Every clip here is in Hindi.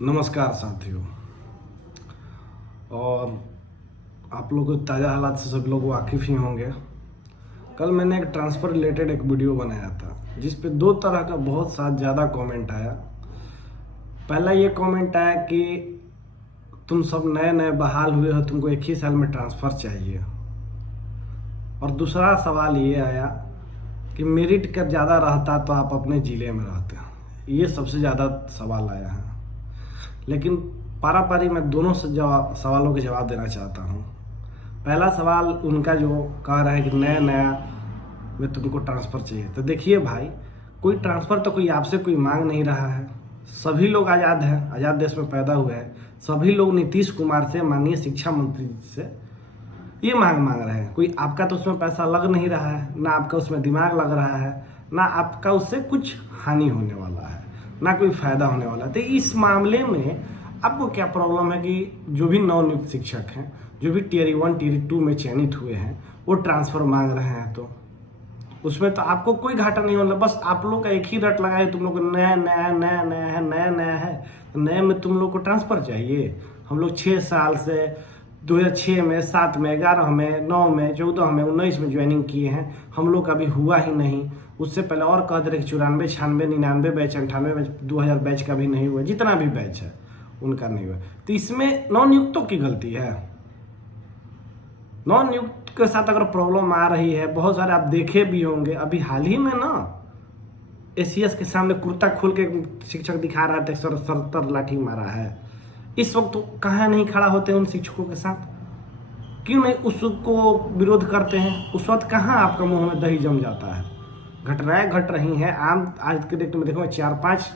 नमस्कार साथियों। और आप लोग ताज़ा हालात से सब लोग वाकिफ़ ही होंगे। कल मैंने एक ट्रांसफ़र रिलेटेड एक वीडियो बनाया था जिस पे दो तरह का बहुत ज़्यादा कमेंट आया। पहला ये कमेंट आया कि तुम सब नए नए बहाल हुए हो, तुमको एक ही साल में ट्रांसफ़र चाहिए। और दूसरा सवाल ये आया कि मेरिट का ज़्यादा रहता तो आप अपने ज़िले में रहते। ये सबसे ज़्यादा सवाल आया है, लेकिन पारा पारी मैं दोनों से सवालों के जवाब देना चाहता हूँ। पहला सवाल उनका जो कह रहा है कि नया नया में तुमको ट्रांसफ़र चाहिए, तो देखिए भाई, कोई ट्रांसफ़र तो कोई आपसे कोई मांग नहीं रहा है। सभी लोग आज़ाद हैं, आज़ाद देश में पैदा हुए हैं। सभी लोग नीतीश कुमार से, माननीय शिक्षा मंत्री से ये मांग रहे हैं। कोई आपका तो उसमें पैसा लग नहीं रहा है, ना आपका उसमें दिमाग लग रहा है, ना आपका उससे कुछ हानि होने वाला है, ना कोई फ़ायदा होने वाला है। तो इस मामले में आपको क्या प्रॉब्लम है कि जो भी नवनियुक्त शिक्षक हैं, जो भी टियर 1 टियर 2 में चयनित हुए हैं, वो ट्रांसफ़र मांग रहे हैं, तो उसमें तो आपको कोई घाटा नहीं होना। बस आप लोग का एक ही रट लगा है, तुम लोग नया नया नया नया है, नया नया है, तो नए में तुम लोग को ट्रांसफ़र चाहिए। हम लोग 6 साल से 2006 में, 7 में, 11 में, 9 में, 14 में, 19 में ज्वाइनिंग किए हैं। हम लोग का अभी हुआ ही नहीं। उससे पहले और कह दे रहे 94, 96, 99 बैच, 98 बैच, 2000 बैच का भी नहीं हुआ। जितना भी बैच है उनका नहीं हुआ। तो इसमें नवनियुक्तों की गलती है। नवनियुक्त के साथ अगर प्रॉब्लम आ रही है, बहुत सारे आप देखे भी होंगे, अभी हाल ही में ना एसीएस के सामने कुर्ता खोल के शिक्षक दिखा रहा था, 170 लाठी मारा है। इस वक्त तो कहाँ नहीं खड़ा होते उन शिक्षकों के साथ? क्यों नहीं उसको विरोध करते हैं? उस वक्त कहाँ आपका मुंह में दही जम जाता है? घटनाएं घट रही हैं। आम आज के डेट में देखो 4-5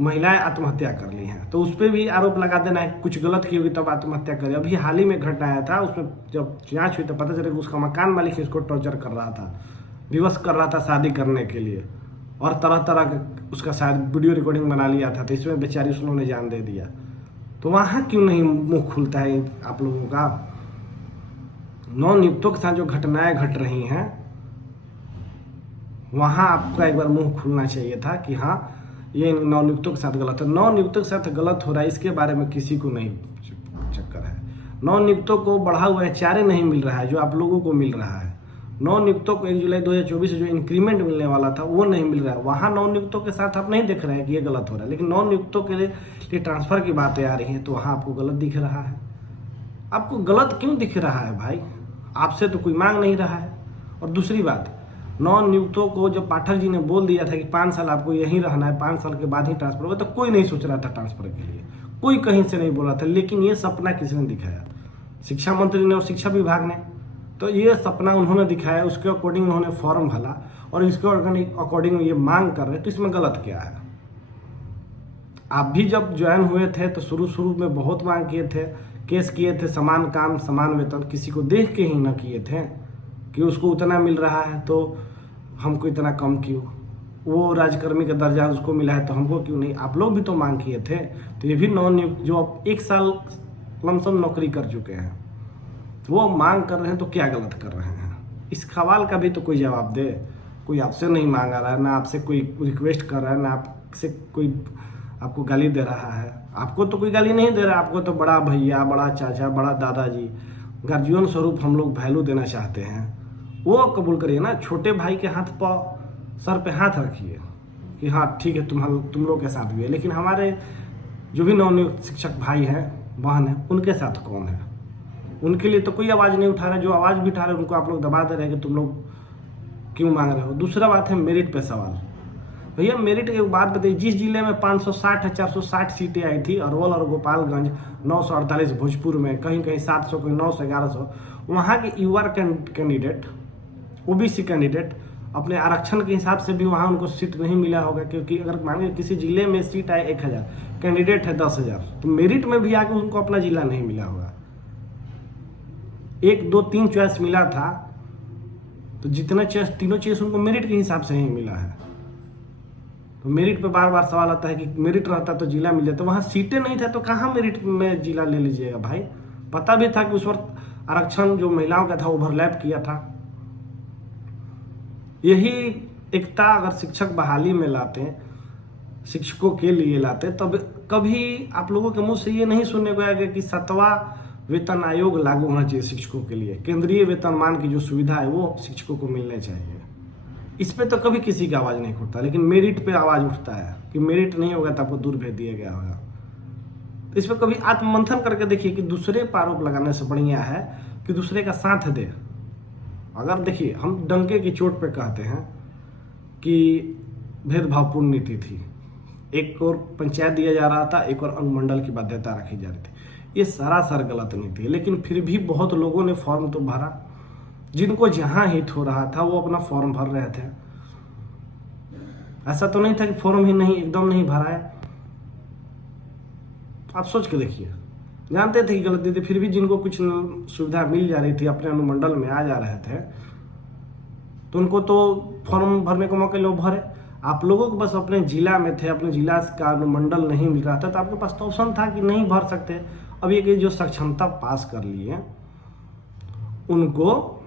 महिलाएं आत्महत्या कर ली हैं, तो उस पर भी आरोप लगा देना है कुछ गलत की होगी तब आत्महत्या करी। अभी हाल ही में घटना आया था, उसमें जब जांच हुई तो पता चला कि उसका मकान मालिक इसको टॉर्चर कर रहा था, विवश कर रहा था शादी करने के लिए, और तरह तरह का उसका शायद वीडियो रिकॉर्डिंग बना लिया था। तो इसमें बेचारी उन्होंने जान दे दिया। तो वहाँ क्यों नहीं मुंह खुलता है आप लोगों का? नवनियुक्तों के साथ जो घटनाएं घट रही हैं, वहाँ आपका एक बार मुंह खुलना चाहिए था कि हाँ, ये नवनियुक्तों के साथ गलत है। नवनियुक्तों के साथ गलत हो रहा है, इसके बारे में किसी को नहीं चक्कर है। नवनियुक्तों को बढ़ा हुआ चारे नहीं मिल रहा है जो आप लोगों को मिल रहा है। नवनियुक्तों को 1 जुलाई 2024 से जो इंक्रीमेंट मिलने वाला था वो नहीं मिल रहा है। वहाँ नवनियुक्तों के साथ आप नहीं देख रहे हैं कि ये गलत हो रहा है, लेकिन नवनियुक्तों के लिए ट्रांसफ़र की बातें आ रही हैं तो वहाँ आपको गलत दिख रहा है। आपको गलत क्यों दिख रहा है भाई? आपसे तो कोई मांग नहीं रहा है। और दूसरी बात, नवनियुक्तों को जब पाठक जी ने बोल दिया था कि 5 साल आपको यहीं रहना है, 5 साल के बाद ही ट्रांसफ़र होगा, तो कोई नहीं सोच रहा था ट्रांसफ़र के लिए, कोई कहीं से नहीं बोला था। लेकिन ये सपना किसने दिखाया? शिक्षा मंत्री ने और शिक्षा विभाग ने। तो ये सपना उन्होंने दिखाया, उसके अकॉर्डिंग उन्होंने फॉर्म भरा और इसके अकॉर्डिंग ये मांग कर रहे हैं। तो इसमें गलत क्या है? आप भी जब ज्वाइन हुए थे तो शुरू में बहुत मांग किए थे, केस किए थे, समान काम समान वेतन, किसी को देख के ही ना किए थे कि उसको उतना मिल रहा है तो हमको इतना कम क्यों? वो राजकर्मी का दर्जा उसको मिला है तो हमको क्यों नहीं? आप लोग भी तो मांग किए थे। तो ये भी नवनियुक्त जो अब 1 साल लमसम नौकरी कर चुके हैं, वो मांग कर रहे हैं, तो क्या गलत कर रहे हैं? इस सवाल का भी तो कोई जवाब दे। कोई आपसे नहीं मांगा रहा है, ना आपसे कोई रिक्वेस्ट कर रहा है, ना आपसे कोई आपको गाली दे रहा है। आपको तो कोई गाली नहीं दे रहा, आपको तो बड़ा भैया, बड़ा चाचा, बड़ा दादाजी, गार्जियन स्वरूप हम लोग वैल्यू देना चाहते हैं। वो कबूल करिए ना। छोटे भाई के हाथ पर, सर पे हाथ रखिए कि हाँ ठीक है, तुम लोग के साथ भी है, लेकिन हमारे जो भी नवनियुक्त शिक्षक भाई हैं, बहन हैं, उनके साथ कौन है? उनके लिए तो कोई आवाज़ नहीं उठा रहा। जो आवाज़ भी उठा रहे उनको आप लोग दबा दे रहे हैं कि तुम लोग क्यों मांग रहे हो। दूसरा बात है मेरिट पे सवाल। भैया मेरिट एक बात बताइए, जिस जिले में 560 है, 460 सीटें आई थी, अरवल और गोपालगंज, 948 भोजपुर में, कहीं कहीं 700, कहीं 900, 1100, वहाँ के युवा कैंडिडेट, ओबीसी कैंडिडेट, अपने आरक्षण के हिसाब से भी वहाँ उनको सीट नहीं मिला होगा। क्योंकि अगर मान लीजिए किसी जिले में सीट आए 1000, कैंडिडेट है 10,000, तो मेरिट में भी आके उनको अपना जिला नहीं मिला होगा। 1, 2, 3 चॉइस मिला था, तो जितना चॉइस, तीनों चॉइस उनको मेरिट के हिसाब से ही मिला है। तो मेरिट पे बार बार सवाल आता है कि मेरिट रहता तो जिला मिल जाता। वहाँ सीटें नहीं था तो कहाँ मेरिट में जिला ले लीजिएगा भाई? पता भी था कि उस वक्त आरक्षण जो महिलाओं का था ओवरलैप किया था। यही एकता अगर शिक्षक बहाली में लाते शिक्षकों के लिए लाते, तब कभी आप लोगों के मुंह से ये नहीं सुनने को आएगा कि 7वां वेतन आयोग लागू होना चाहिए शिक्षकों के लिए, केंद्रीय वेतनमान की जो सुविधा है वो शिक्षकों को मिलने चाहिए। इस पे तो कभी किसी की आवाज़ नहीं उठता, लेकिन मेरिट पे आवाज़ उठता है कि मेरिट नहीं होगा तो आपको दूर भेज दिया गया होगा। तो इस पर कभी आत्ममंथन करके देखिए कि दूसरे पर आरोप लगाने से बढ़िया है कि दूसरे का साथ दे। अगर देखिए हम डंके की चोट पे कहते हैं कि भेदभावपूर्ण नीति थी, एक और पंचायत दिया जा रहा था, एक और अनुमंडल की बाध्यता रखी जा रही थी, ये सरासर गलत नीति है। लेकिन फिर भी बहुत लोगों ने फॉर्म तो भरा, जिनको जहां हित हो रहा था वो अपना फॉर्म भर रहे थे। ऐसा तो नहीं था कि फॉर्म ही नहीं, एकदम नहीं भरा है। आप सोच के देखिए, जानते थे कि गलत नीति, फिर भी जिनको कुछ सुविधा मिल जा रही थी, अपने अनुमंडल में आ जा रहे थे, तो उनको तो फॉर्म भरने को मौके लो भरे। आप लोगों को बस अपने जिला में थे, अपने जिला का अनुमंडल नहीं मिल रहा था, तो आपके पास तो ऑप्शन था कि नहीं भर सकते। अब ये जो सक्षमता पास कर लिए उनको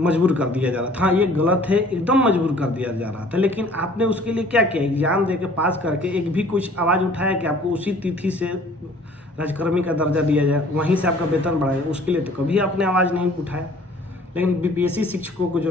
मजबूर कर दिया जा रहा था। ये गलत है, एकदम मजबूर कर दिया जा रहा था। लेकिन आपने उसके लिए क्या किया? एग्जाम दे के पास करके एक भी कुछ आवाज़ उठाया कि आपको उसी तिथि से राजकर्मी का दर्जा दिया जाए, वहीं से आपका वेतन बढ़ाए? उसके लिए तो कभी आपने आवाज़ नहीं उठाया। लेकिन बीपीएससी शिक्षकों को जो